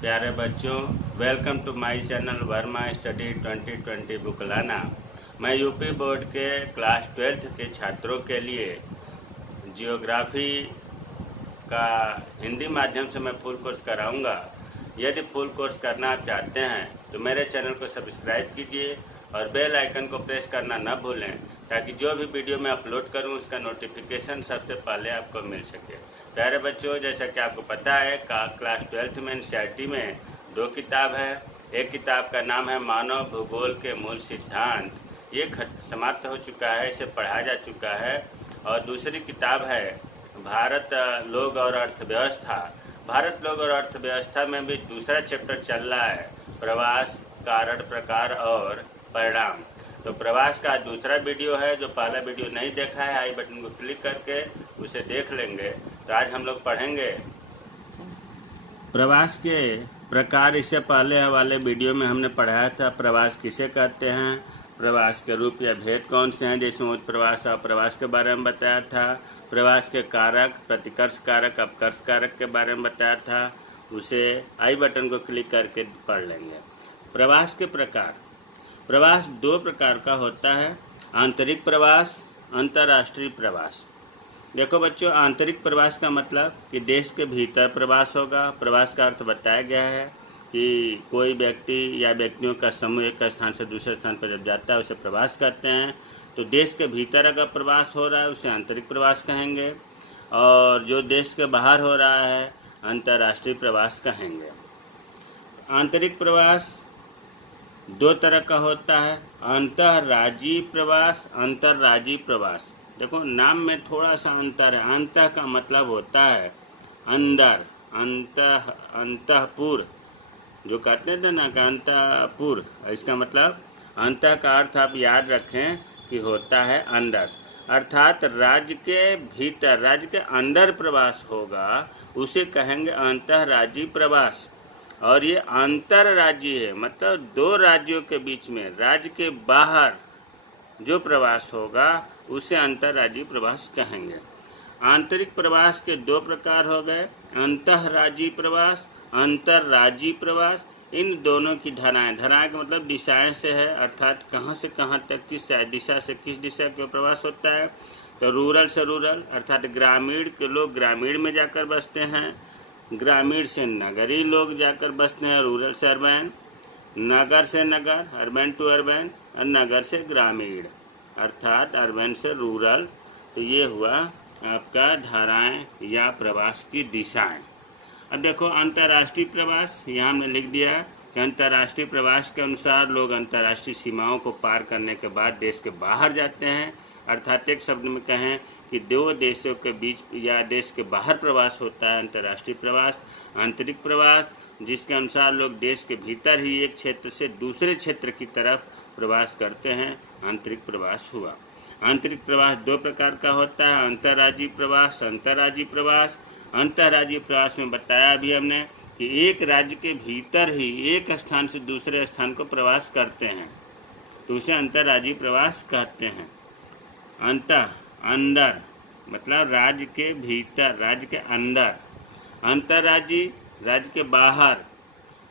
प्यारे बच्चों, welcome to my channel Verma study 2020 बुकलाना। मैं यूपी बोर्ड के क्लास 12th के छात्रों के लिए जियोग्राफी का हिंदी माध्यम से मैं फुल कोर्स कराऊंगा। यदि फुल कोर्स करना आप चाहते हैं तो मेरे चैनल को सब्सक्राइब कीजिए और बेल आइकन को प्रेस करना न भूलें, ताकि जो भी वीडियो मैं अपलोड करूं उसका नोटिफिकेशन सबसे पहले आपको मिल सके। प्यारे बच्चों, जैसा कि आपको पता है क्लास 12th में एनसीईआरटी में 2 किताब है। एक किताब का नाम है मानव भूगोल के मूल सिद्धांत, ये समाप्त हो चुका है, इसे पढ़ा जा चुका है। और दूसरी किताब है भारत लोग और अर्थव्यवस्था। भारत लोग और अर्थव्यवस्था में भी दूसरा चैप्टर चल रहा है, प्रवास, कारण, प्रकार और परिणाम। तो प्रवास का दूसरा वीडियो है, जो पहला वीडियो नहीं देखा है आई बटन को क्लिक करके उसे देख लेंगे। तो आज हम लोग पढ़ेंगे प्रवास के प्रकार। इससे पहले वाले वीडियो में हमने पढ़ाया था प्रवास किसे कहते हैं, प्रवास के रूप या भेद कौन से हैं, जैसे प्रवास और प्रवास के बारे में बताया था। प्रवास के कारक, प्रतिकर्ष कारक, अपकर्ष कारक के बारे में बताया था। उसे आई बटन को क्लिक करके पढ़ लेंगे। प्रवास के प्रकार। प्रवास 2 प्रकार का होता है, आंतरिक प्रवास, अंतर्राष्ट्रीय प्रवास। देखो बच्चों, आंतरिक प्रवास का मतलब कि देश के भीतर प्रवास होगा। प्रवास का अर्थ बताया गया है कि कोई व्यक्ति या व्यक्तियों का समूह एक स्थान से दूसरे स्थान पर जब जाता है उसे प्रवास कहते हैं। तो देश के भीतर अगर प्रवास हो रहा है उसे आंतरिक प्रवास कहेंगे, और जो देश के बाहर हो रहा है अंतर्राष्ट्रीय प्रवास कहेंगे। आंतरिक प्रवास 2 तरह का होता है, अंतर्राज्यीय प्रवास, अंतर्राज्यीय प्रवास। देखो नाम में थोड़ा सा अंतर है। अंतः का मतलब होता है अंदर, अंतःपुर जो कहते थे ना कि अंतःपुर, इसका मतलब अंतः का अर्थ आप याद रखें कि होता है अंदर, अर्थात राज्य के भीतर, राज्य के अंदर प्रवास होगा उसे कहेंगे अंतर्राज्यीय प्रवास। और ये अंतर्राज्यीय है, मतलब 2 राज्यों के बीच में, राज्य के बाहर जो प्रवास होगा उसे अंतर्राज्यीय प्रवास कहेंगे। आंतरिक प्रवास के 2 प्रकार हो गए, अंतर्राज्यीय प्रवास, अंतर्राज्यीय प्रवास। इन दोनों की धाराएं का मतलब दिशाएं से है, अर्थात कहां से कहां तक, किस दिशा से किस दिशा का प्रवास होता है। तो रूरल से रूरल, अर्थात ग्रामीण के लोग ग्रामीण में जाकर बसते हैं, ग्रामीण से नगरीय लोग जाकर बसते हैं, रूरल से अर्बन, नगर से नगर, अर्बन टू अर्बन, और नगर से ग्रामीण, अर्थात अर्बन से रूरल। तो ये हुआ आपका धाराएं या प्रवास की दिशाएं। अब देखो अंतर्राष्ट्रीय प्रवास, यहाँ हमने लिख दिया कि अंतर्राष्ट्रीय प्रवास के अनुसार लोग अंतर्राष्ट्रीय सीमाओं को पार करने के बाद देश के बाहर जाते हैं। अर्थात एक शब्द में कहें कि 2 देशों के बीच या देश के बाहर प्रवास होता है अंतर्राष्ट्रीय प्रवास। आंतरिक प्रवास, जिसके अनुसार लोग देश के भीतर ही एक क्षेत्र से दूसरे क्षेत्र की तरफ प्रवास करते हैं, आंतरिक प्रवास हुआ। आंतरिक प्रवास 2 प्रकार का होता है, अंतर्राज्यीय प्रवास, अंतर्राज्यीय प्रवास। अंतर्राज्यीय प्रवास में बताया अभी हमने कि एक राज्य के भीतर ही एक स्थान से दूसरे स्थान को प्रवास करते हैं, तो उसे अंतर्राज्यीय प्रवास कहते हैं। अंदर मतलब राज्य के भीतर, राज्य के अंदर। अंतर्राज्यीय, राज्य के बाहर।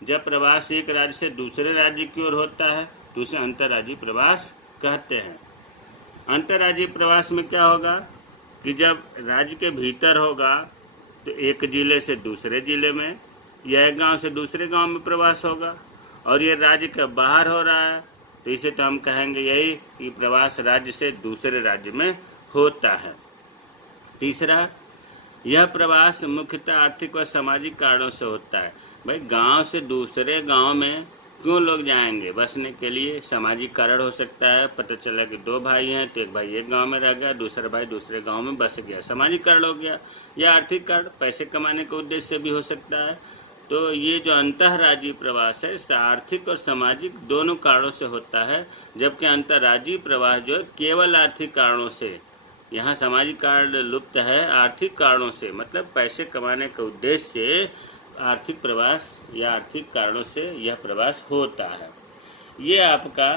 जब प्रवास एक राज्य से दूसरे राज्य की ओर होता है तो उसे अंतर्राज्यीय प्रवास कहते हैं। अंतर्राज्यीय प्रवास में क्या होगा कि जब राज्य के भीतर होगा तो एक जिले से दूसरे जिले में या एक गांव से दूसरे गांव में प्रवास होगा, और ये राज्य के बाहर हो रहा है तो इसे तो हम कहेंगे यही कि प्रवास राज्य से दूसरे राज्य में होता है। तीसरा, यह प्रवास मुख्यतः आर्थिक व सामाजिक कारणों से होता है। भाई गांव से दूसरे गांव में क्यों लोग जाएंगे बसने के लिए? सामाजिक कारण हो सकता है, पता चला कि 2 भाई हैं तो एक भाई एक गांव में रह गया, दूसरा भाई दूसरे गांव में बस गया, सामाजिक कारण हो गया। या आर्थिक कारण, पैसे कमाने के उद्देश्य से भी हो सकता है। तो ये जो अंतर्राज्यीय प्रवास है इसका आर्थिक और सामाजिक दोनों कारणों से होता है, जबकि अंतर्राज्यीय प्रवास जो है केवल आर्थिक कारणों से, यहाँ सामाजिक कारण लुप्त है, आर्थिक कारणों से मतलब पैसे कमाने के उद्देश्य से आर्थिक प्रवास या आर्थिक कारणों से यह प्रवास होता है। ये आपका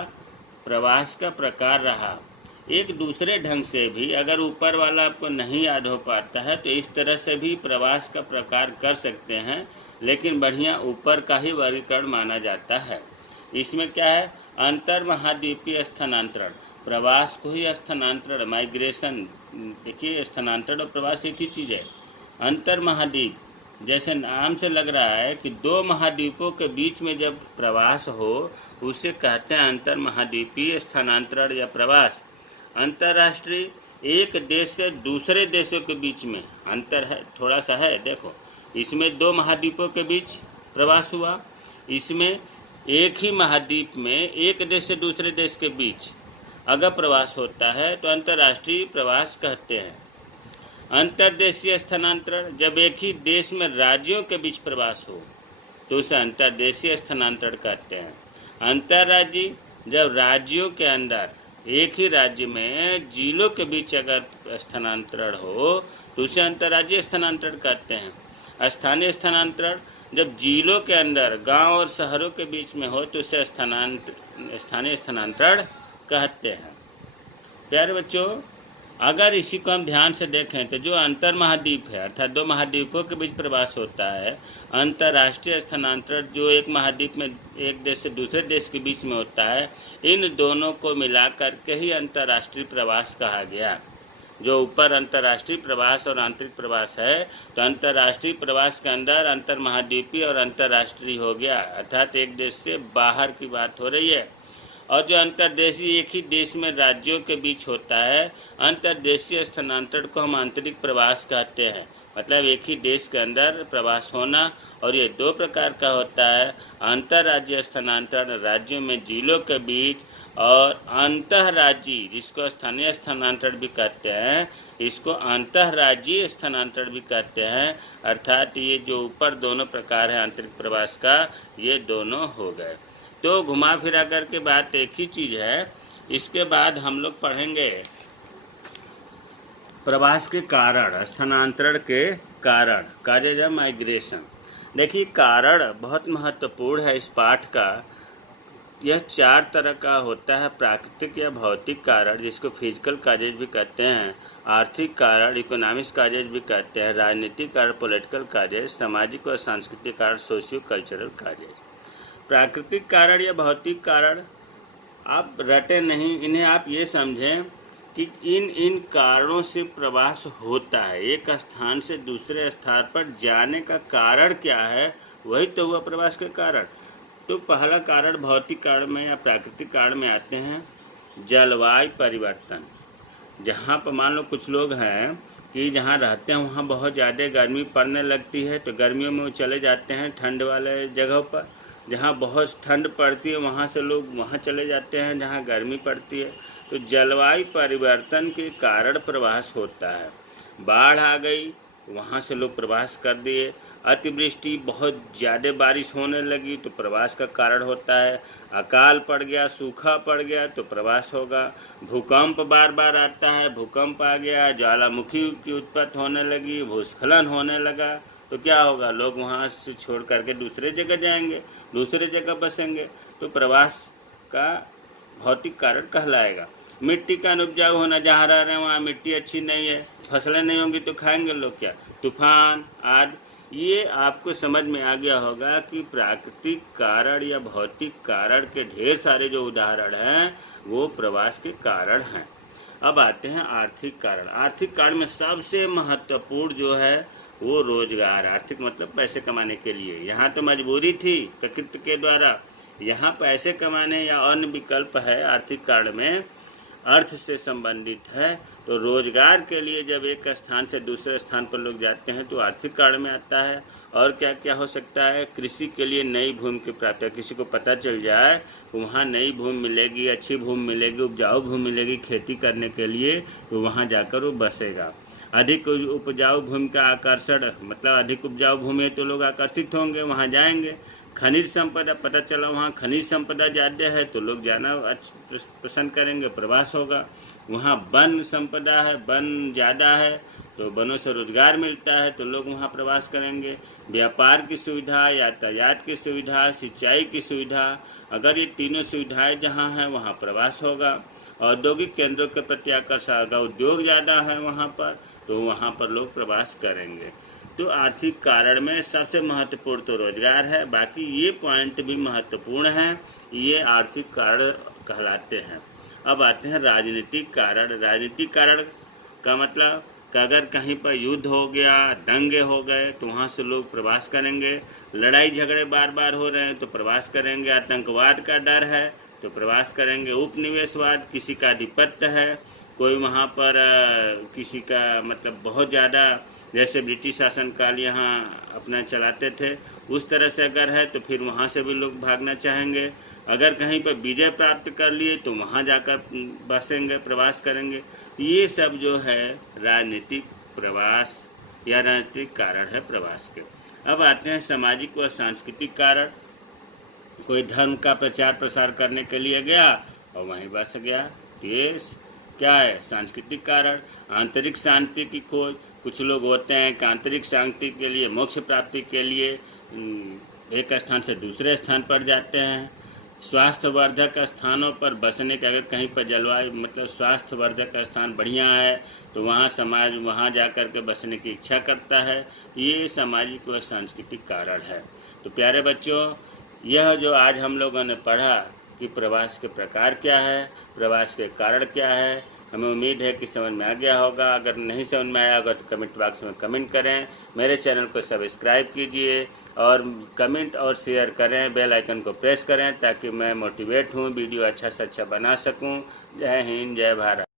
प्रवास का प्रकार रहा। एक दूसरे ढंग से भी अगर ऊपर वाला आपको नहीं याद हो पाता है तो इस तरह से भी प्रवास का प्रकार कर सकते हैं। लेकिन बढ़िया ऊपर का ही वर्गीकरण माना जाता है। इसमें क्या है, अंतर महाद्वीपीय स्थानांतरण, प्रवास को ही स्थानांतरण, माइग्रेशन। देखिए स्थानांतरण और प्रवास एक ही चीज़ है। अंतर महाद्वीप, जैसे नाम से लग रहा है कि दो महाद्वीपों के बीच में जब प्रवास हो उसे कहते हैं अंतर महाद्वीपीय स्थानांतरण या प्रवास। अंतर्राष्ट्रीय, एक देश से दूसरे देशों के बीच में अंतर है, थोड़ा सा है। देखो इसमें दो महाद्वीपों के बीच प्रवास हुआ, इसमें एक ही महाद्वीप में एक देश से दूसरे देश के बीच अगर प्रवास होता है तो अंतर्राष्ट्रीय प्रवास कहते हैं। अंतर्देशीय स्थानांतरण, जब एक ही देश में राज्यों के बीच प्रवास हो तो उसे अंतर्देशीय स्थानांतरण कहते हैं। अंतर्राज्यीय, जब राज्यों के अंदर एक ही राज्य में जिलों के बीच अगर स्थानांतरण हो तो उसे अंतर्राज्यीय स्थानांतरण कहते हैं। स्थानीय स्थानांतरण, जब जिलों के अंदर गांव और शहरों के बीच में हो तो उसे स्थानीय स्थानांतरण कहते हैं। प्यारे बच्चों, अगर इसी को हम ध्यान से देखें तो जो अंतर महाद्वीप है अर्थात दो महाद्वीपों के बीच प्रवास होता है, अंतर्राष्ट्रीय स्थानांतरण जो एक महाद्वीप में एक देश से दूसरे देश के बीच में होता है, इन दोनों को मिलाकर के ही अंतर्राष्ट्रीय प्रवास कहा गया। जो ऊपर अंतर्राष्ट्रीय प्रवास और आंतरिक प्रवास है, तो अंतर्राष्ट्रीय प्रवास के अंदर अंतर महाद्वीपीय और अंतर्राष्ट्रीय हो गया, अर्थात एक देश से बाहर की बात हो रही है। और जो अंतर्देशीय एक ही देश में राज्यों के बीच होता है, अंतर्देशीय स्थानांतरण को हम आंतरिक प्रवास कहते हैं। मतलब एक ही देश के अंदर प्रवास होना, और ये दो प्रकार का होता है, अंतर्राज्यीय स्थानांतरण राज्यों में जिलों के बीच, और अंतर्राज्यीय जिसको स्थानीय स्थानांतरण भी कहते हैं, इसको अंतर्राज्यीय स्थानांतरण भी कहते हैं। अर्थात ये जो ऊपर दोनों प्रकार हैं आंतरिक प्रवास का, ये दोनों हो गए। तो घुमा फिरा कर के बात एक ही चीज़ है। इसके बाद हम लोग पढ़ेंगे प्रवास के कारण, स्थानांतरण के कारण, काजेज ऑफ माइग्रेशन। देखिए कारण बहुत महत्वपूर्ण है इस पाठ का। यह चार तरह का होता है, प्राकृतिक या भौतिक कारण जिसको फिजिकल काजेज भी कहते हैं, आर्थिक कारण इकोनॉमिक्स काजेज भी कहते हैं, राजनीतिक कारण पॉलिटिकल काजेज, सामाजिक और सांस्कृतिक कारण सोशियो कल्चरल काजेज। प्राकृतिक कारण या भौतिक कारण आप रटे नहीं, इन्हें आप ये समझें कि इन कारणों से प्रवास होता है। एक स्थान से दूसरे स्थान पर जाने का कारण क्या है, वही तो हुआ प्रवास के कारण। तो पहला कारण भौतिक कारण में या प्राकृतिक कारण में आते हैं जलवायु परिवर्तन। जहाँ पर मान लो कुछ लोग हैं कि जहाँ रहते हैं वहाँ बहुत ज़्यादा गर्मी पड़ने लगती है, तो गर्मियों में वो चले जाते हैं ठंड वाले जगहों पर। जहाँ बहुत ठंड पड़ती है वहाँ से लोग वहाँ चले जाते हैं जहाँ गर्मी पड़ती है। तो जलवायु परिवर्तन के कारण प्रवास होता है। बाढ़ आ गई, वहाँ से लोग प्रवास कर दिए। अतिवृष्टि, बहुत ज़्यादा बारिश होने लगी तो प्रवास का कारण होता है। अकाल पड़ गया, सूखा पड़ गया तो प्रवास होगा। भूकंप बार बार आता है, भूकंप आ गया, ज्वालामुखी की उत्पत्ति होने लगी, भूस्खलन होने लगा, तो क्या होगा, लोग वहाँ से छोड़ करके दूसरे जगह जाएंगे, दूसरे जगह बसेंगे, तो प्रवास का भौतिक कारण कहलाएगा। मिट्टी का अनुपजाऊ होना, जहाँ रह रहे हैं वहाँ मिट्टी अच्छी नहीं है, फसलें नहीं होंगी तो खाएंगे लोग क्या, तूफान आदि। ये आपको समझ में आ गया होगा कि प्राकृतिक कारण या भौतिक कारण के ढेर सारे जो उदाहरण हैं वो प्रवास के कारण हैं। अब आते हैं आर्थिक कारण। आर्थिक कारण में सबसे महत्वपूर्ण जो है वो रोजगार। आर्थिक मतलब पैसे कमाने के लिए। यहाँ तो मजबूरी थी प्रकृति के द्वारा, यहाँ पैसे कमाने या अन्य विकल्प है आर्थिक कारण में, अर्थ से संबंधित है। तो रोजगार के लिए जब एक स्थान से दूसरे स्थान पर लोग जाते हैं तो आर्थिक कारण में आता है। और क्या क्या हो सकता है, कृषि के लिए नई भूमि की प्राप्ति। किसी को पता चल जाए तो वहाँ नई भूमि मिलेगी, अच्छी भूमि मिलेगी, उपजाऊ भूमि मिलेगी खेती करने के लिए, तो वहाँ जाकर वो बसेगा। अधिक उपजाऊ भूमि का आकर्षण, मतलब अधिक उपजाऊ भूमि है तो लोग आकर्षित होंगे, वहाँ जाएंगे। खनिज संपदा, पता चला वहाँ खनिज संपदा ज़्यादा है तो लोग जाना पसंद करेंगे, प्रवास होगा। वहाँ वन संपदा है, वन ज़्यादा है तो वनों से रोजगार मिलता है तो लोग वहाँ प्रवास करेंगे। व्यापार की सुविधा, यातायात की सुविधा, सिंचाई की सुविधा, अगर ये तीनों सुविधाएं जहाँ हैं वहाँ प्रवास होगा। औद्योगिक केंद्रों के प्रति आकर्षण होगा, उद्योग ज़्यादा है वहाँ पर तो वहाँ पर लोग प्रवास करेंगे। तो आर्थिक कारण में सबसे महत्वपूर्ण तो रोजगार है, बाकी ये पॉइंट भी महत्वपूर्ण हैं, ये आर्थिक कारण कहलाते हैं। अब आते हैं राजनीतिक कारण। राजनीतिक कारण का मतलब कि अगर कहीं पर युद्ध हो गया, दंगे हो गए, तो वहाँ से लोग प्रवास करेंगे। लड़ाई झगड़े बार बार हो रहे हैं तो प्रवास करेंगे। आतंकवाद का डर है तो प्रवास करेंगे। उपनिवेशवाद, किसी का आधिपत्य है, कोई वहाँ पर किसी का मतलब बहुत ज़्यादा, जैसे ब्रिटिश शासनकाल यहाँ अपना चलाते थे, उस तरह से अगर है तो फिर वहाँ से भी लोग भागना चाहेंगे। अगर कहीं पर विजय प्राप्त कर लिए तो वहाँ जाकर बसेंगे, प्रवास करेंगे। ये सब जो है राजनीतिक प्रवास या राजनीतिक कारण है प्रवास के। अब आते हैं सामाजिक व सांस्कृतिक कारण। कोई धर्म का प्रचार प्रसार करने के लिए गया और वहीं बस गया, ये क्या है? सांस्कृतिक कारण। आंतरिक शांति की खोज। कुछ लोग होते हैं कि आंतरिक शांति के लिए, मोक्ष प्राप्ति के लिए एक स्थान से दूसरे स्थान पर जाते हैं। स्वास्थ्यवर्धक स्थानों पर बसने के, अगर कहीं पर जलवायु मतलब स्वास्थ्यवर्धक स्थान बढ़िया है तो वहाँ समाज वहाँ जा कर के बसने की इच्छा करता है। ये सामाजिक व सांस्कृतिक कारण है। तो प्यारे बच्चों, यह जो आज हम लोगों ने पढ़ा कि प्रवास के प्रकार क्या है, प्रवास के कारण क्या है, हमें उम्मीद है कि समझ में आ गया होगा। अगर नहीं समझ में आया होगा तो कमेंट बॉक्स में कमेंट करें। मेरे चैनल को सब्सक्राइब कीजिए और कमेंट और शेयर करें, बेल आइकन को प्रेस करें ताकि मैं मोटिवेट हूँ, वीडियो अच्छा से अच्छा बना सकूँ। जय हिंद, जय भारत।